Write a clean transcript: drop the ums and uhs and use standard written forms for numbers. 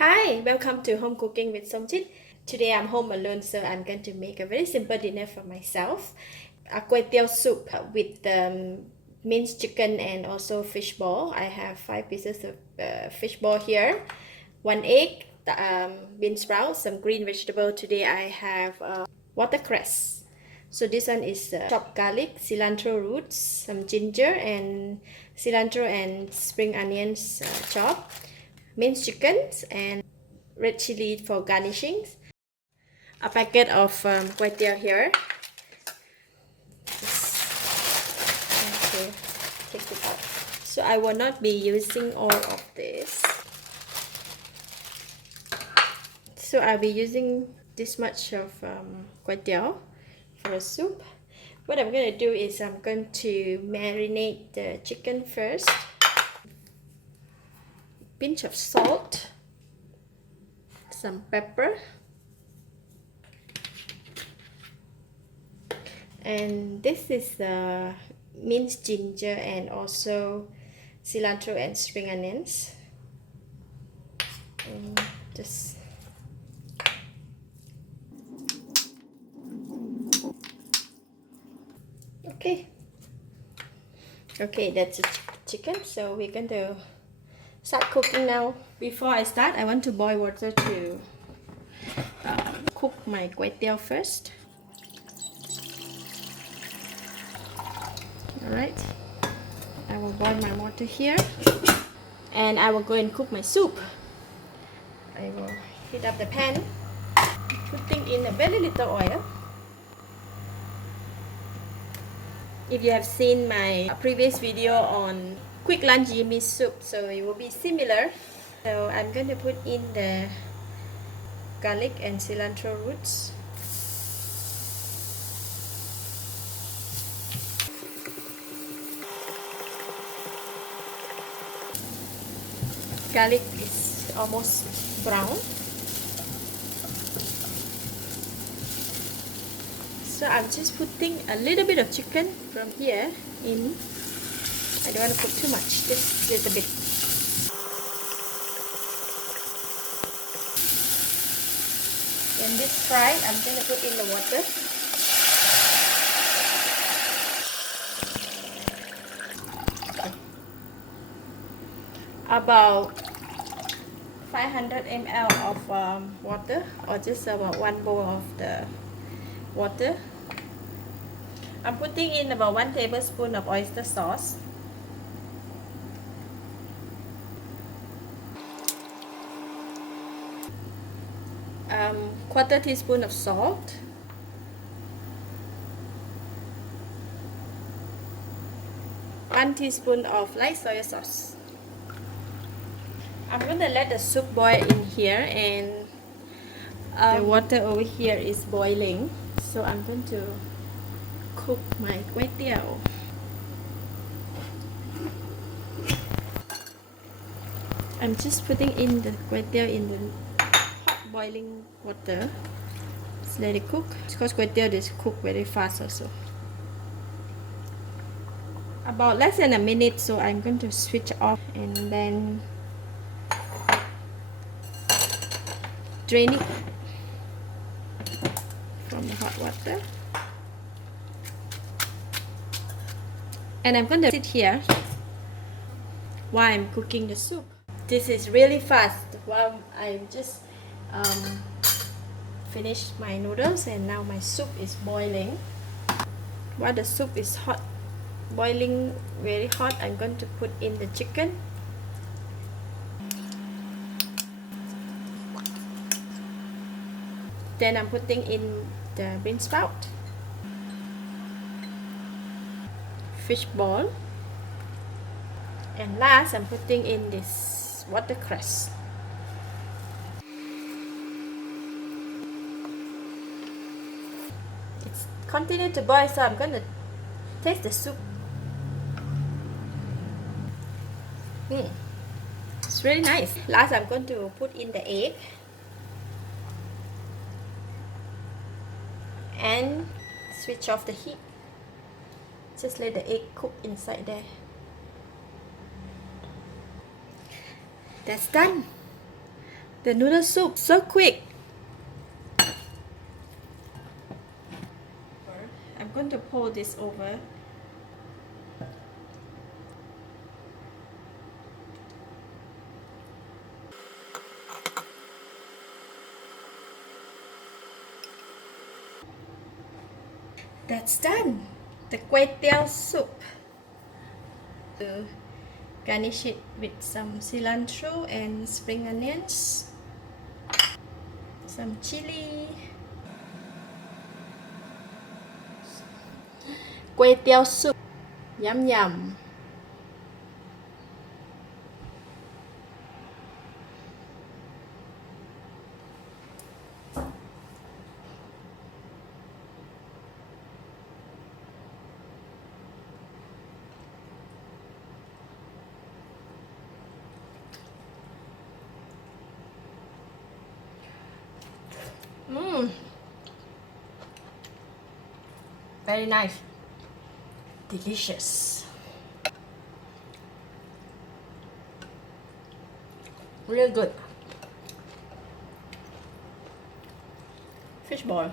Hi, welcome to Home Cooking with Somjit. Today I'm home alone, so I'm going to make a very simple dinner for myself. A Kuey Teow soup with minced chicken and also fish ball. I have 5 pieces of fish ball here, 1 egg, bean sprouts, some green vegetable. Today I have watercress. So this one is chopped garlic, cilantro roots, some ginger and cilantro and spring onions chopped, minced chickens and red chili for garnishings. A packet of Kuey Teow here. Okay, take it out. So I will not be using all of this. So I'll be using this much of Kuey Teow for a soup. What I'm going to do is I'm going to marinate the chicken first. Pinch of salt, some pepper, and this is the minced ginger and also cilantro and spring onions. And just okay, that's the chicken. So we're going to start cooking now. Before I start, I want to boil water to cook my Kuey Teow first. Alright, I will boil my water here and I will go and cook my soup. I will heat up the pan, putting in a very little oil. If you have seen my previous video on quick lunch yummy soup, so it will be similar. So I'm going to put in the garlic and cilantro roots. Garlic is almost brown. So I'm just putting a little bit of chicken from here in. I don't want to put too much, just a little bit. When this fried, I'm going to put in the water. About 500 ml of water, or just about 1 bowl of the water. I'm putting in about 1 tablespoon of oyster sauce. Quarter teaspoon of salt. One teaspoon of light soy sauce. I'm gonna let the soup boil in here, and the water over here is boiling. So I'm going to cook my Kuey Teow. I'm just putting in the Kuey Teow in the hot boiling water. Just let it cook, because Kuey Teow is cooked very fast also. About less than a minute, so I'm going to switch off and then drain it from the hot water. And I'm going to sit here while I'm cooking the soup. This is really fast. While I just finished my noodles, and now my soup is boiling. While the soup is hot, boiling very hot, I'm going to put in the chicken. Then I'm putting in the beansprout, fish ball, and last I'm putting in this watercress. It's continued to boil, so I'm going to taste the soup. It's really nice. Last, I'm going to put in the egg and switch off the heat. Just let the egg cook inside there. That's done. The noodle soup, so quick. I'm going to pour this over. That's done. The Kuey Teow soup. To garnish it with some cilantro and spring onions, some chili. Kuey Teow soup. Yum yum. Very nice. Delicious. Really good. Fish ball.